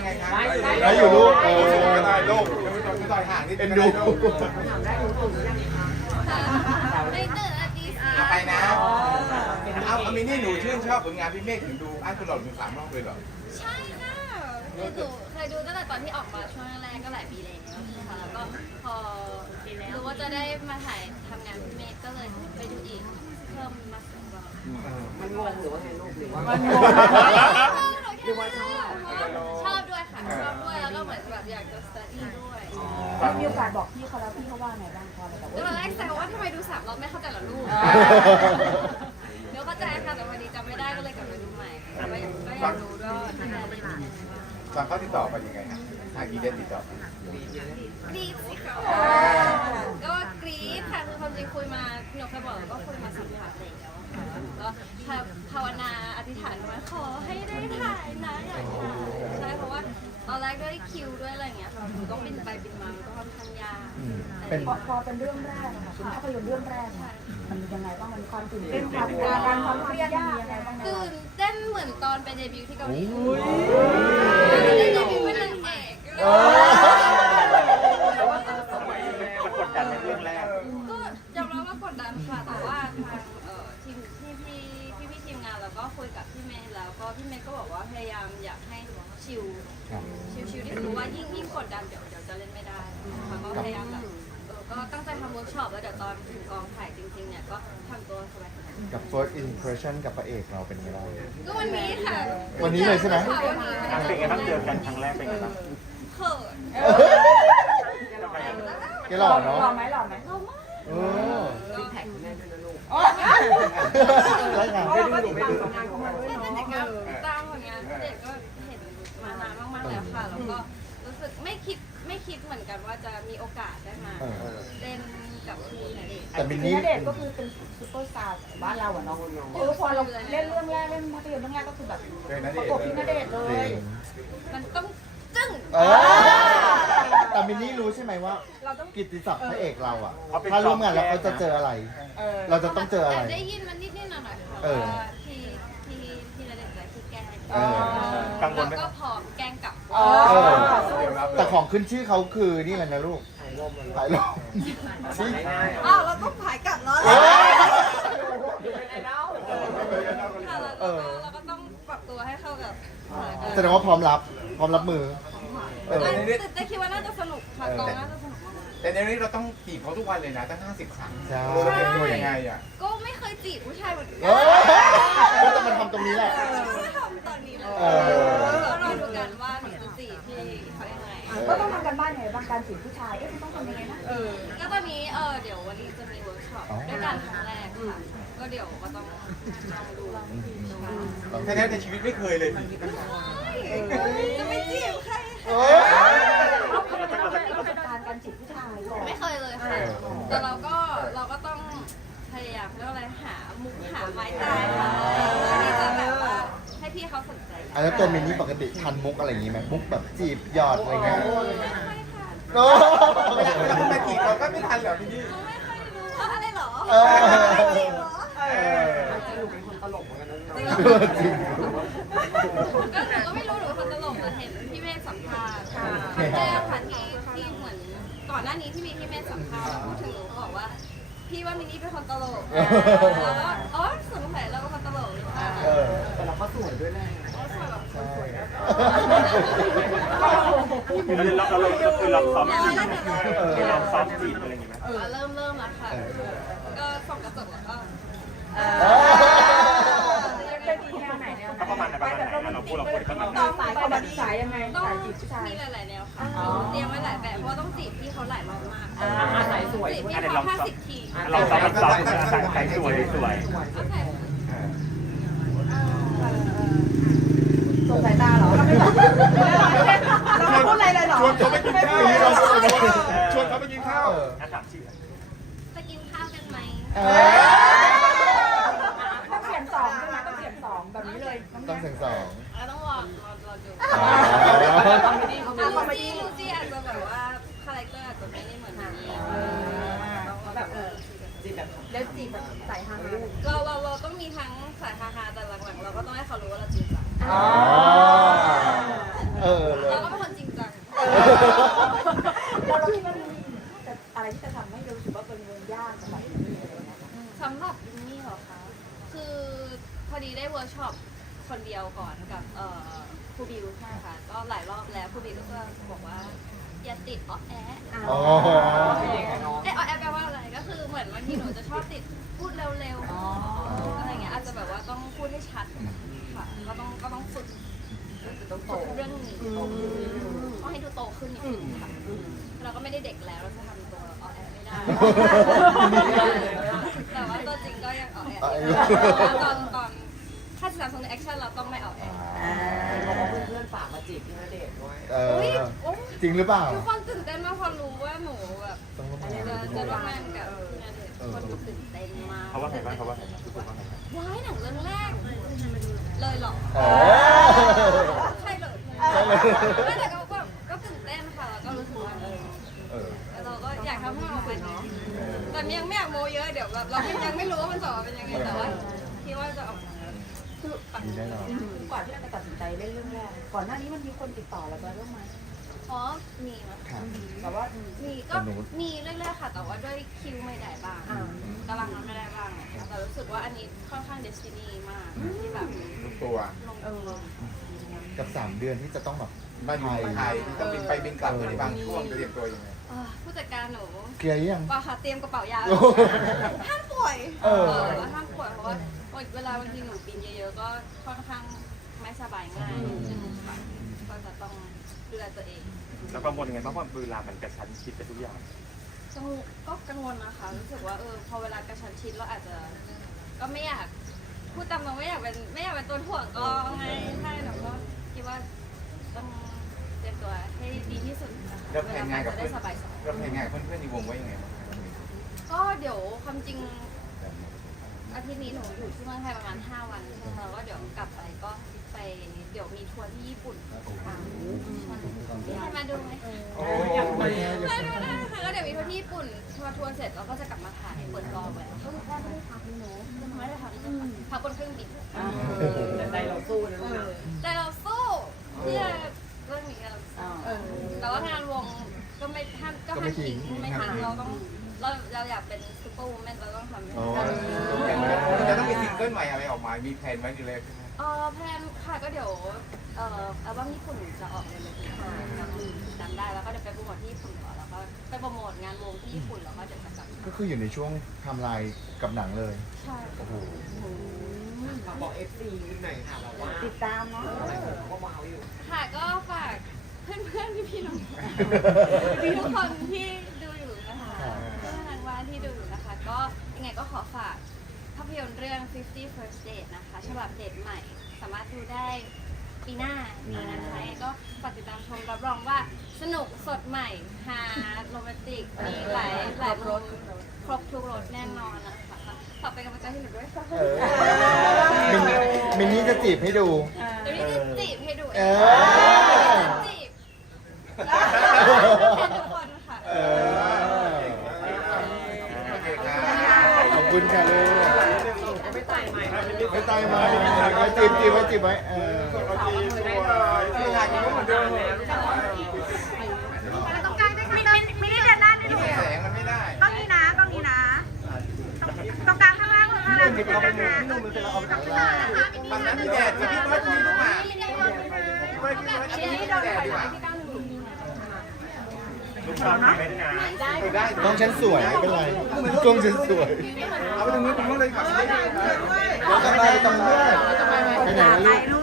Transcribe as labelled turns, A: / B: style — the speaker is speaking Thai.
A: คะ
B: ได้อยู่ลูก
A: ก็ได้ลูกไม่ต่อยห่างนิด
B: เอ็นดู
C: ไม่ตื่นอาทิตย์
A: ไปนะเอามินี่หนูชื่นชอบผลงานพี่เมฆถึงดูอันตลอดถึง3 รอบเลยเหรอ
C: ใช่ค่ะคือหนูเคยดูตั้งแต่ตอนที่ออกมาช่วงแรกก็หลายปีแล้วค่ะแล้วก็พอรู้ว่าจะได้มาถ่ายทำงานพี่เมฆก็เลยไปดูอีกเพิ่มมา2 รอบ
D: มันงงหรือว่าไงลูกหรือว่า
C: หรือว่าชอบด้วยค่ะชอบด้วยแล้วก็เหมือนแบบอยากจะ study ด้วย
E: มีโอกาสบอกพี่เขาแล้วพี่เขาว่าไงบ้างพอเลยแบบ
C: ตอนแรกแซวว่าทำไมดู3 รอบไม่เข้าใจเหรอลูกเดี๋ยวเข้าใจค่ะแต่วันนี้จำไม่ได้ก็เลยกลับมาดูใหม่แต่ว่าก็อยากรู้ด้วยที่ไหนเป็นยังไงบ้าง
A: ตอนเขาติดต่อไปยังไงฮะทางอีเดนติดต่อ
C: กรี๊ดสิคะก็กรี๊ดค่ะคือความจริงคุยมาหนูเคยบอกแล้วก็คุยมาสัมผัสแล้วค่ะก็ภาวนาอธิษฐานมาขอให้ได้ถ่ายนะอยากถ่ายใช่เพราะว่าตอนแรกด้วยคิวด้วยอะไรอย่างเงี้ยค่ะหนูต้องบินไปบินมามันก็ค่อนข้างยาก
E: พอเป็นเรื่องแรกอะค่ะเป็นภาพยนตร์เรื่องแรกเนี่ยมันยังไงบ้างมันความตื่นเต้นความกดดันความเครียดมียังไงบ้างไหม
C: ตื่นเต้นเหมือนตอนไปเดบิวต์ที่เกาหลีไปเดบิวต์เป็นนางเอก
D: มันกดดันในเรื่องแรก
C: ก็ยอมรับว่ากดดันค่ะแต่ว่าทางทีมพี่ทีมงานแล้วก็คุยกับพี่เมย์แล้วก็พี่เมย์ก็บอกว่าพยายามอยากให้ชิลที่รู้ว่ายิ่งกดดันเดี๋ยวจะเล่นไม่ได้ค่ะก็พยายามแบบก็ตั้งใจทำเวิร์กช็อปแล้วเดี๋ยวตอนถึงกองถ่ายจริงๆเนี่ยก็ทำตัวสบายๆ
B: กับ first impression กับพระเอกเราเป็นไงบ้าง
C: ก็วันนี้ค่ะ
B: วันนี้เลยใช่ไหม
C: วันนี้
D: เป็นไงบ้างเจอกันครั้งแรกเป็นไงบ้าง
C: เขิน
B: แกหล่อเนาะ
E: หล่อไหมหล่อไหม
C: เรามาก
B: เออ
D: ซิกแพคแน่ด้วยนะลูก
B: ได้ไง
E: เพราะเราก็ติดตามผลงานของมันด้วย
C: เล่น
E: เนาะ
C: แต่เด็กก็ตามผลงานเด็กก็เห็นมานานมากๆแล้วค่ะแล้วก็รู้สึกไม่คิดเหมือนกันว่าจะมีโอกาสได้มาเล่นกับพี่ณเดชน์
B: แต่มิน
E: ณ
B: นี่
E: เดชน์ก็คือเป็นซุปเปอร์สตาร์ของบ้านเราอะเนาะคือพอเราเล่นเรื่องแรกเล่นภาพยนตร์เรื่องแรกก็คือแบบประกบพี่ณเดชน์เล
B: จริ
E: ย
B: ง
C: มันต้องจึ้ง
B: แต่มินนี่รู้ใช่ไหมว่า
E: เราต้อง
B: กิตติศัพท์พระเอกเราอะถ้าร่วมงานแล้วเขาจะเจออะไร เราจะต้องเจออะไร
C: แต่ได้ยินมันนิดๆหน่อยๆค่ะ
B: เออ
C: ว่าที่ณเดชน์จะขี้แกล้ง
D: กังวลไหม
C: แล้วก็พร้อมแกล้งกลับ
B: แต่ของขึ้นชื่อเขาคือนี่แหละนะลูก
D: ถ่ายลมเลย
B: ถ่ายลงชี้
C: อ้าวเราต้องผายกลับเนาะ ค่ะเราก็ต้องปรับตัวให้เข้ากับสถานการณ์
B: แสดงว่าพร้อมรับมือ
C: แต่คิดว่าน่าจะสนุกค่ะกองน่าจะสนุกมาก
A: แต่ในนี้เราต้องจีบเขาทุกวันเลยนะตั้ง50 ครั้ง
B: ใช่
A: เราเตรียมตัวยังไงอ่ะ
C: ก็ไม่เคยจีบผู้ชายเหมือนกัน
B: แต่มันทำตรงนี้แหละ
C: ไม่ทำตอนนี้เลย
B: เออ
C: ก็รอดูกันว่าหนูจะจีบพี่เขายังไง
E: ก็ต้องทำกันบ้านยังไงบ้างการจีบผู้ชายเอ๊ะมันต้องทำยังไงนะ
C: ก็ตอนนี้เดี๋ยววันนี้จะมีเวิร์กช็อปด้วยกันครั้งแรกค่ะ ก็เดี๋ยวก็ต้องลองดู
A: แท้ๆในชีวิตไม่เคยเลยสิ
C: จะไม่จีบใคร
E: เราเป็นประสบการณ์การจีบผู้ชายก่อน
C: ไม่เคยเลยค่ะ แต่เราก็ต้องพยายามเรียกว่าอะไรหามุกหาไม้ตายค่ะเพื่อที่จะแบบว่าให้พี่เขาสนใจ
B: อันนั้นตัวมินนี่ปกติทันมุกอะไรอย่างงี้ไหมมุกแบบจีบหยอดอะไรเงี้ย
C: ไม่ค่อยค่ะ
B: โอ้
A: แล้วคุณมาจีบเราก็ไม่ทันเหรอพี่นี่
C: ไม่ค่อยรู้อะไรเหรอ
B: เออ
C: ไม่จริงเหรอ
D: จริงหนูเป็นคนตลกเหมือนกันนะ
C: จริงเหรอ
B: จริง
C: ก็หนูก็ไม่รู้หนูเป็นคนตลกแต่เห็นพี่เมฆสัมภาษณ์ครั้งแรกค่ะที่เหมือนก่อนหน้านี้ที่มีพี่เมฆสัมภาษณ์แล้วพูดถึงหนูบอกว่าพี่ว่ามินนี่เป็นคนตลกแล้วก็อ๋อสงสัยเราเป็นคนตลกหรือเปล่า
B: เออ
D: แต่เราก็สวยด้วยแหละ เราซ้อมจีบเราซ้อมจีบอะไรอย่างเงี้ย
C: เริ่มแล้วค่ะ ก็ส่องกระจกแล้วก็
E: เป็นดีแนวไหนแนวไหน
D: ประมาณไหนเราพูดประมาณ
E: ต้องสายความแบบสายยังไง
C: ต้อง
E: สายจีบผู้ชาย
C: มีหลายๆแนวค่ะเตรียมไว้หลายแบบเพราะว่าต้องจีบพี่เขาหลายรอบมาก
D: สายสวย
C: จีบพี่
D: อันไหน
C: เขา
D: ลองซ้อม
C: 50 ที
D: ลองซ้อมสายสวยสวย
C: โอเค
E: ส่งสายตาเหรอเราไม่บอกเราพูดอะไรเลยเหรอ
A: ชวนเขาไปกินข้าวชวนเขาไปกินข้าว
D: ถามชื่อ
C: ไปกินข้าวกันไหม
E: ต้องเขียนสองใช่ไหมต้องเขียนสองแบบนี้เลย
B: ต้องเสียงสอง
C: แล้วต้องรอดู
E: คอมเมดี้
C: ลูซี่อาจจะแบบว่าคาแรคเตอร์อาจจะไม่ได้เหมือนนี้
E: แบบจีบแบบแล้วจีบแบบสายฮาลูก
C: เราต้องมีทั้งสายฮาๆแต่หลังๆเราก็ต้องให้เขารู้ว่าเราจริงจัง
B: เออเลย
C: เราก็คนเดียวก่อนกับครูบิวใช่ค่ะก็หลายรอบแล้วครูบิวก็บอกว่าอย่าติดออแอ
B: อ๋อ
C: ออแอแปลว่าอะไรก็คือเหมือนบางทีหนูจะชอบติดพูดเร็วๆอะไรเงี้ยอาจจะแบบว่าต้องพูดให้ชัดค่ะก็ต้องฝึกเรื่องนี้ก็ให้ดูโตขึ้นนิดนึงค่ะเราก็ไม่ได้เด็กแล้วเราจะทำตัวออแอไม่ได้แต่ว่าตัวจริงก็ยังออแอตอนถ้าจะทำแอคชั่นเราต้องไม่ออแอ
F: เพราะว่าเพื่อนๆฝากมาจีบพี่ณเดชน์ด้วย
B: จริงหรือเปล่า
C: ทุกคนตื่นเต้นมากพอรู้ว่าหนูแบบ
B: ต้องร่วมงาน
C: จะร่วมงานกับพี่ณเดชน์คนตื่นเต้นมาก
D: เขาว่าไงบ้างเขาว่าไงบ้างทุกคนว่าไงบ้าง
C: ว้ายหนังเรื่องแรกเลยเหรอ ใช่เลยไม่แต่ก็ตื่นเต้นค่ะแล้วก็รู้สึกว่าเราก็อยากทำให้มันออกมาดีแต่ยังไม่อยากโมเยอะเดี๋ยวแบบเรายังไม่รู้ว่ามันจะออกมาเป็นยังไงแต่ว่าคิดว่าจะออกมาคือปัง
B: มีแน่นอน
E: ก่อนที่เราจะตัดสินใจเล่นเรื่องแรกก่อนหน้านี้มันมีคนติดต่อเราไปบ้างไหม
C: อ๋อมีนะ
B: ครับ
E: แต่ว่า
C: มีก็มีเรื่อยๆค่ะแต่ว่าด้วยคิวไม่ได้บ้างตารางนั้นไม่ได้บ้างแต่รู้สึกว่าอันนี้ค่อนข้างเดสตินีมากที่แบบ
A: ตัว
C: ลงตัว
B: กับ3 เดือนที่จะต้องแบบ
A: มาอยู่ไทยที่ต้องบินไปบินกลับในบางช่วงจะเตรียมตัวยังไง
C: ผู้จัดการหนู
B: เคลียร์ยัง
C: ว่าค่ะเตรียมกระเป๋ายาห้ามป่วยห้ามป่วยเพราะว่าเวลาบางทีหนูบินเยอะๆก็ค่อนข้างไม่สบายง่ายก็จะต้องดูแลตัวเอง
D: แล้วกังวลยังไงบ้างว่าเวลามันกระชั้นชิดไปทุกอย่าง
C: ก็กังวลนะคะรู้สึกว่าพอเวลากระชั้นชิดเราอาจจะก็ไม่อยากพูดตามตรงไม่อยากเป็นตัวถ่วงก็ไงใช่แต่ก็คิดว่าต้องเตรียมตัวให้ดีที่สุด
A: แล้วแผนงานกับ
C: จะ
A: เพื่
C: ได้
A: อน
C: สบาย
A: แล้วแผนงานกับเพื่อนๆในวงไว้ยังไงบ้าง
C: ก็เดี๋ยวความจริงอาทิตย์นี้หนูอยู่ที่เมืองไทยประมาณ5 วันใช่ไหมคะแล้วก็เดี๋ยวกลับไปก็ไปเดี๋ยวมีทัวร์ที่ญี่ปุ่นให้มาดูไหม
A: โอ้
C: มาดูได้ค่ะแล้วเดี๋ยวมีทัวร์ที่ญี่ปุ่นทัวร์เสร็จเราก็จะกลับมาถ่ายเปิดกองแล้วก็คือแค่ไม่ได้พักหนูไม่ได้พักบนเครื่องบิน
F: แต่ใจเราสู้นะลูกนะ
C: แต่เราสู้ที่จะเรื่องนี้แต่ว่างานวงก็ไม่ห้ามทิ้งไม่ทิ้งเราอยากเป็นซูเปอร์วูแมนเราต้องทำให้ได้
A: จะต้องมีซิงเกิลใหม่อะไรออกมา มีแผนไว้อยู่เลย
C: แพลนค่ะก็เดี๋ยวอัลบั้มญี่ปุ่นจะออกในเดือนนี้ค่ะจำได้แล้วก็เดี๋ยวไปโปรโมทที่ญี่ปุ่นก่อนแล้วก็ไปโปรโมทงานวงที่ญี่ปุ่นแล้วก็เดี๋ยวจะกลับ
B: ก็คืออยู่ในช่วงไทำลายกับหนังเลย
C: ใช่
B: โอ้โห
F: บอก FC หน่อยค่ะบอกว่า
E: ติดตามเนาะ
F: ก็ว้าวอยู่
C: ค่ะก็ฝากเพื่อนๆพี่ๆน้องๆทุกคนที่ดูอยู่นะคะเพื่อนทางบ้านที่ดูอยู่นะคะก็ยังไงก็ขอฝากภาพยนตร์เรื่อง 50 First Date นะคะฉบับเดทใหม่สามารถดูได้ปีหน้านี้นะคะก็ฝากติดตามชมรับรองว่าสนุกสดใหม่ฮาโรแมนติกมีหลายรสครบทุกรสแน่นอนนะคะฝากเป็นกำลังใจให้หนูด้วยค่ะ
B: มินนี่จะจีบให้ดู
C: เดี๋ยวนี้จะจีบให้ดูเอ
B: เออ
C: งจีบแทนทุกคนค่ะ
A: โอเคครับ
B: ขอบคุณค่ะลูก
F: ไม่ตายใหม่
B: ไม่ตายไหมมาจีบไว้
F: สาวมือได้เลย
A: ไม่ได้ยังไม่เหมือนเดิมเลย
E: ต้องการได้ไม่ได้เดินหน้านี่ลูก
A: แสงมันไม่ได้
E: ต้องนี้นะต้องนี้นะตรงกลางข้างล่างข้างล่างข้างล่างนะ
A: มันนั้นมีแดดที่พี่เบิร์ดคุยเข้ามาพี่เบิร์ดแดดดีกว่า
D: ลูกชอบมีไหมนะ
A: ได้
B: ต้องฉันสวยไม่เป็นไรต้องฉันสวย
A: เอาไปตรงนู้นเลยครับ
B: แล้วทำไมต้องเลือกไปไหนนะลูก